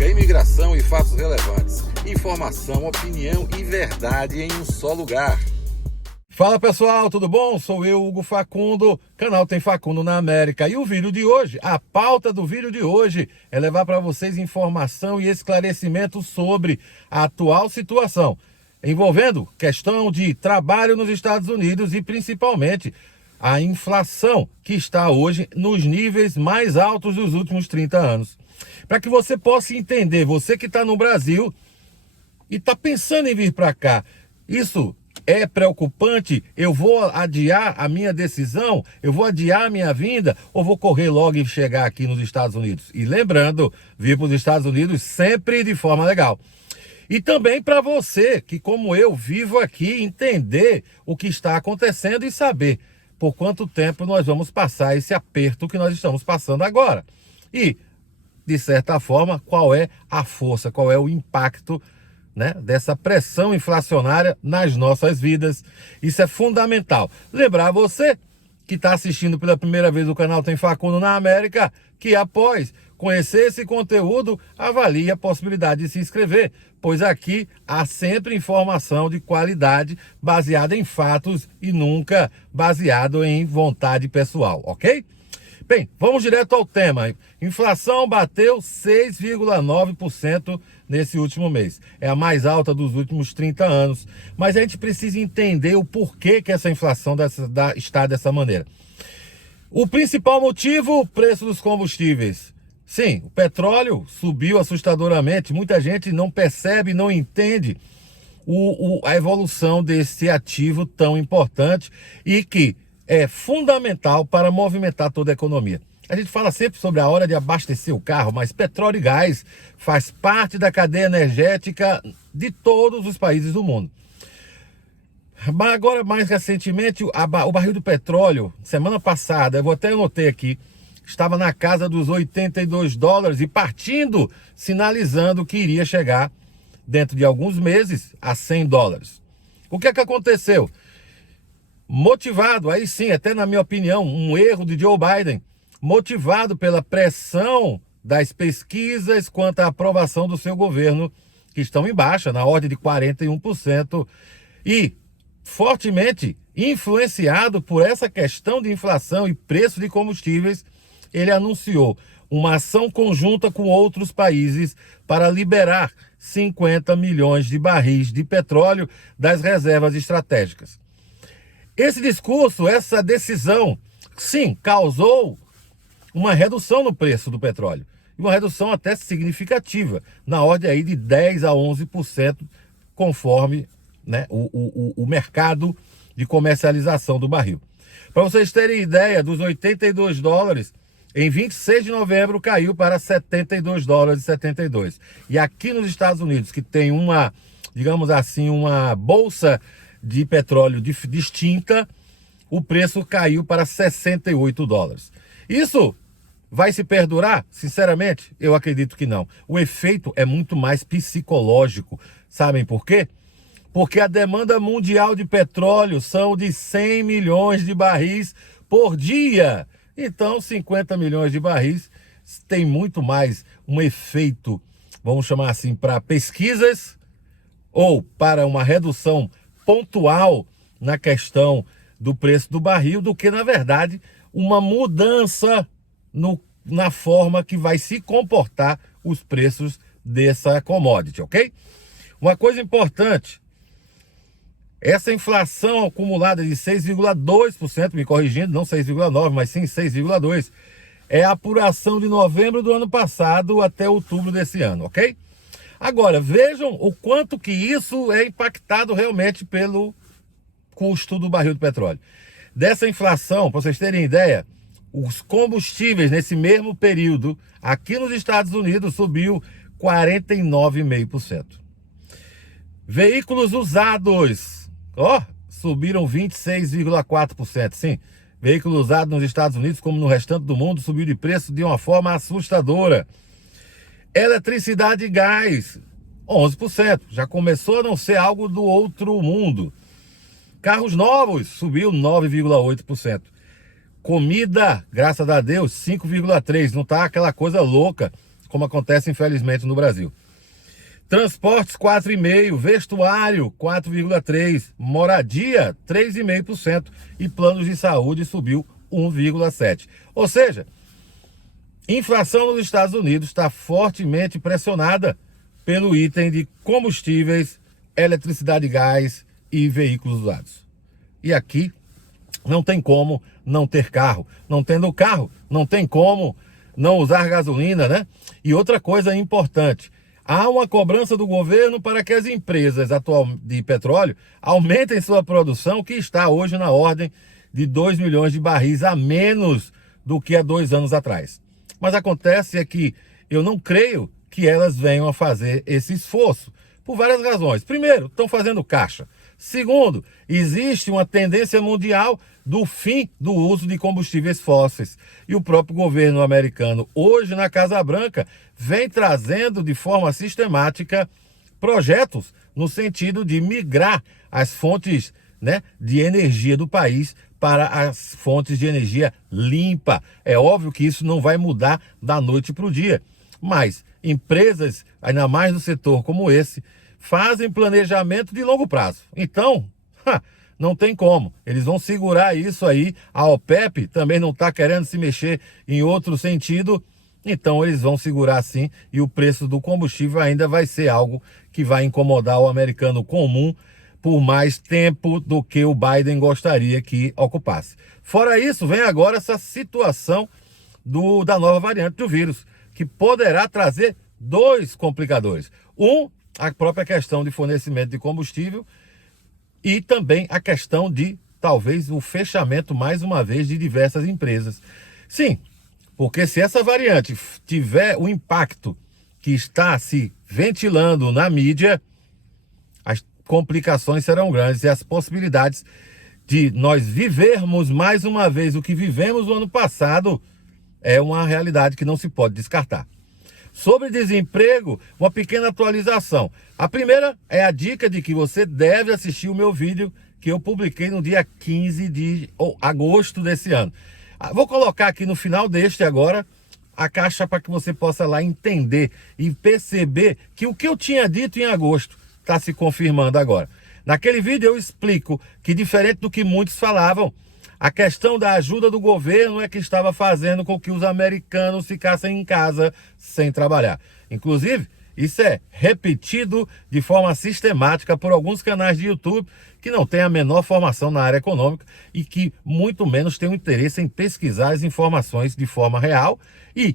política, imigração e fatos relevantes. Informação, opinião e verdade em um só lugar. Fala pessoal, tudo bom? Sou eu, Hugo Facundo, canal Tem Facundo na América. E o vídeo de hoje, a pauta do vídeo de hoje é levar para vocês informação e esclarecimento sobre a atual situação, envolvendo questão de trabalho nos Estados Unidos e principalmente a inflação que está hoje nos níveis mais altos dos últimos 30 anos. Para que você possa entender, você que está no Brasil e está pensando em vir para cá, isso é preocupante? Eu vou adiar a minha decisão? Eu vou adiar a minha vinda? Ou vou correr logo e chegar aqui nos Estados Unidos? E lembrando, vir para os Estados Unidos sempre de forma legal. E também para você que, como eu, vivo aqui, entender o que está acontecendo e saber por quanto tempo nós vamos passar esse aperto que nós estamos passando agora. E, de certa forma, qual é a força, qual é o impacto, né, dessa pressão inflacionária nas nossas vidas. Isso é fundamental. Lembrar você que está assistindo pela primeira vez o canal Tem Facundo na América, que após conhecer esse conteúdo, avalie a possibilidade de se inscrever, pois aqui há sempre informação de qualidade baseada em fatos e nunca baseado em vontade pessoal, ok? Bem, vamos direto ao tema. Inflação bateu 6,9% nesse último mês. É a mais alta dos últimos 30 anos. Mas a gente precisa entender o porquê que essa inflação está dessa maneira. O principal motivo, o preço dos combustíveis. Sim, o petróleo subiu assustadoramente. Muita gente não percebe, não entende a evolução desse ativo tão importante e que é fundamental para movimentar toda a economia. A gente fala sempre sobre a hora de abastecer o carro, mas petróleo e gás faz parte da cadeia energética de todos os países do mundo. Mas agora, mais recentemente, o barril do petróleo, semana passada, eu até anotei aqui, estava na casa dos $82 e partindo, sinalizando que iria chegar dentro de alguns meses a $100. O que é que aconteceu? Motivado, aí sim, até na minha opinião, um erro de Joe Biden, motivado pela pressão das pesquisas quanto à aprovação do seu governo, que estão em baixa, na ordem de 41%, e fortemente influenciado por essa questão de inflação e preço de combustíveis, ele anunciou uma ação conjunta com outros países para liberar 50 milhões de barris de petróleo das reservas estratégicas. Esse discurso, essa decisão, sim, causou uma redução no preço do petróleo. E uma redução até significativa, na ordem aí de 10 a 11%, conforme, né, o mercado de comercialização do barril. Para vocês terem ideia, dos $82, em 26 de novembro caiu para $72,72. E aqui nos Estados Unidos, que tem uma, digamos assim, uma bolsa de petróleo distinta, o preço caiu para $68. Isso vai se perdurar? Sinceramente, eu acredito que não. O efeito é muito mais psicológico. Sabem por quê? Porque a demanda mundial de petróleo são de 100 milhões de barris por dia. Então, 50 milhões de barris tem muito mais um efeito, vamos chamar assim, para pesquisas ou para uma redução pontual na questão do preço do barril do que, na verdade, uma mudança na forma que vai se comportar os preços dessa commodity, ok? Uma coisa importante, essa inflação acumulada de 6,2%, me corrigindo, não 6,9%, mas sim 6,2%, é a apuração de novembro do ano passado até outubro desse ano, ok? Agora, vejam o quanto que isso é impactado realmente pelo custo do barril de petróleo. Dessa inflação, para vocês terem ideia, os combustíveis nesse mesmo período, aqui nos Estados Unidos, subiu 49,5%. Veículos usados, subiram 26,4%. Sim, veículo usado nos Estados Unidos, como no restante do mundo, subiu de preço de uma forma assustadora. Eletricidade e gás, 11%. Já começou a não ser algo do outro mundo. Carros novos, subiu 9,8%. Comida, graças a Deus, 5,3%. Não tá aquela coisa louca como acontece infelizmente no Brasil. Transportes 4,5%, vestuário 4,3%, moradia 3,5% e planos de saúde subiu 1,7%. Ou seja, inflação nos Estados Unidos está fortemente pressionada pelo item de combustíveis, eletricidade e gás e veículos usados. E aqui não tem como não ter carro. Não tendo carro, não tem como não usar gasolina, né? E outra coisa importante, há uma cobrança do governo para que as empresas de petróleo aumentem sua produção, que está hoje na ordem de 2 milhões de barris a menos do que há 2 anos atrás. Mas acontece é que eu não creio que elas venham a fazer esse esforço, por várias razões. Primeiro, estão fazendo caixa. Segundo, existe uma tendência mundial do fim do uso de combustíveis fósseis. E o próprio governo americano, hoje na Casa Branca, vem trazendo de forma sistemática projetos no sentido de migrar as fontes, né, de energia do país para as fontes de energia limpa. É óbvio que isso não vai mudar da noite para o dia, mas empresas, ainda mais no setor como esse, fazem planejamento de longo prazo. Então, não tem como. Eles vão segurar isso aí. A OPEP também não está querendo se mexer em outro sentido. Então eles vão segurar sim. E o preço do combustível ainda vai ser algo que vai incomodar o americano comum por mais tempo do que o Biden gostaria que ocupasse. Fora isso, vem agora essa situação da nova variante do vírus, que poderá trazer 2 complicadores. A própria questão de fornecimento de combustível e também a questão de, talvez, o fechamento, mais uma vez, de diversas empresas. Sim, porque se essa variante tiver o impacto que está se ventilando na mídia, as complicações serão grandes e as possibilidades de nós vivermos mais uma vez o que vivemos no ano passado é uma realidade que não se pode descartar. Sobre desemprego, uma pequena atualização. A primeira é a dica de que você deve assistir o meu vídeo que eu publiquei no dia 15 de agosto desse ano. Vou colocar aqui no final deste agora a caixa para que você possa lá entender e perceber que o que eu tinha dito em agosto está se confirmando agora. Naquele vídeo eu explico que, diferente do que muitos falavam, a questão da ajuda do governo é que estava fazendo com que os americanos ficassem em casa sem trabalhar. Inclusive, isso é repetido de forma sistemática por alguns canais de YouTube que não têm a menor formação na área econômica e que muito menos têm o interesse em pesquisar as informações de forma real e,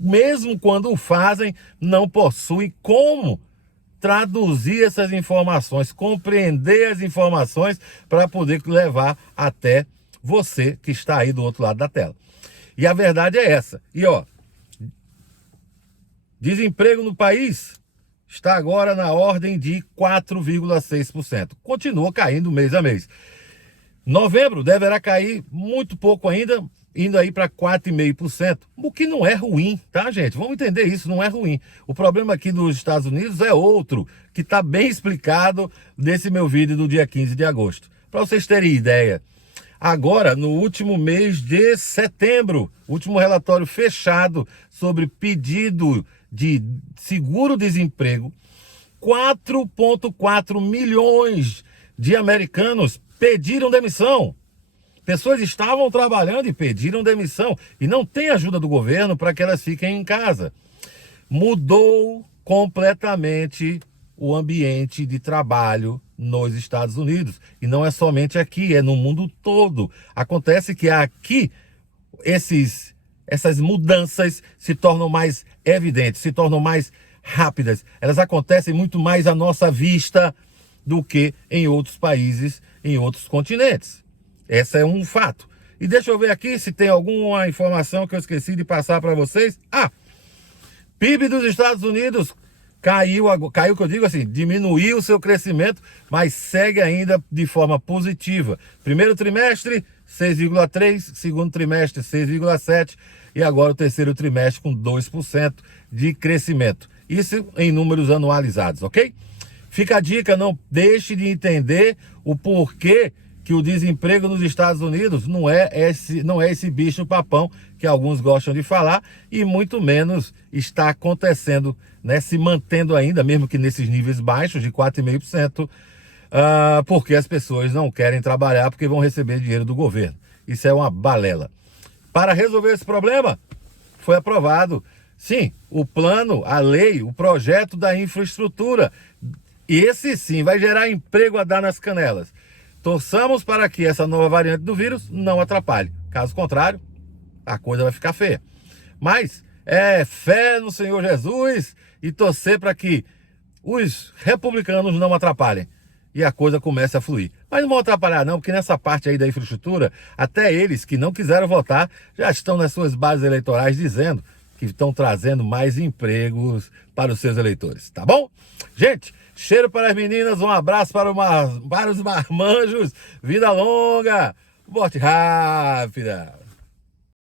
mesmo quando o fazem, não possuem como traduzir essas informações, compreender as informações para poder levar até você que está aí do outro lado da tela. E a verdade é essa. E desemprego no país está agora na ordem de 4,6%. Continua caindo mês a mês. Novembro deverá cair muito pouco ainda, indo aí para 4,5%, o que não é ruim, tá, gente? Vamos entender isso, não é ruim. O problema aqui dos Estados Unidos é outro, que está bem explicado nesse meu vídeo do dia 15 de agosto. Para vocês terem ideia, agora, no último mês de setembro, último relatório fechado sobre pedido de seguro-desemprego, 4,4 milhões de americanos pediram demissão. Pessoas estavam trabalhando e pediram demissão e não tem ajuda do governo para que elas fiquem em casa. Mudou completamente o ambiente de trabalho nos Estados Unidos. E não é somente aqui, é no mundo todo. Acontece que aqui essas mudanças se tornam mais evidentes, se tornam mais rápidas. Elas acontecem muito mais à nossa vista do que em outros países, em outros continentes. Esse é um fato. E deixa eu ver aqui se tem alguma informação que eu esqueci de passar para vocês. PIB dos Estados Unidos caiu, que eu digo assim, diminuiu o seu crescimento, mas segue ainda de forma positiva. Primeiro trimestre, 6,3%, segundo trimestre, 6,7%, e agora o terceiro trimestre com 2% de crescimento. Isso em números anualizados, ok? Fica a dica, não deixe de entender o porquê que o desemprego nos Estados Unidos não é esse bicho papão que alguns gostam de falar, e muito menos está acontecendo, né, se mantendo ainda, mesmo que nesses níveis baixos de 4,5%, porque as pessoas não querem trabalhar porque vão receber dinheiro do governo. Isso é uma balela. Para resolver esse problema, foi aprovado, sim, o plano, a lei, o projeto da infraestrutura. Esse sim vai gerar emprego a dar nas canelas. Torçamos para que essa nova variante do vírus não atrapalhe. Caso contrário, a coisa vai ficar feia. Mas é fé no Senhor Jesus e torcer para que os republicanos não atrapalhem e a coisa comece a fluir. Mas não vão atrapalhar não, porque nessa parte aí da infraestrutura, até eles que não quiseram votar já estão nas suas bases eleitorais dizendo que estão trazendo mais empregos para os seus eleitores, tá bom? Gente, cheiro para as meninas, um abraço para os marmanjos, vida longa, morte rápida.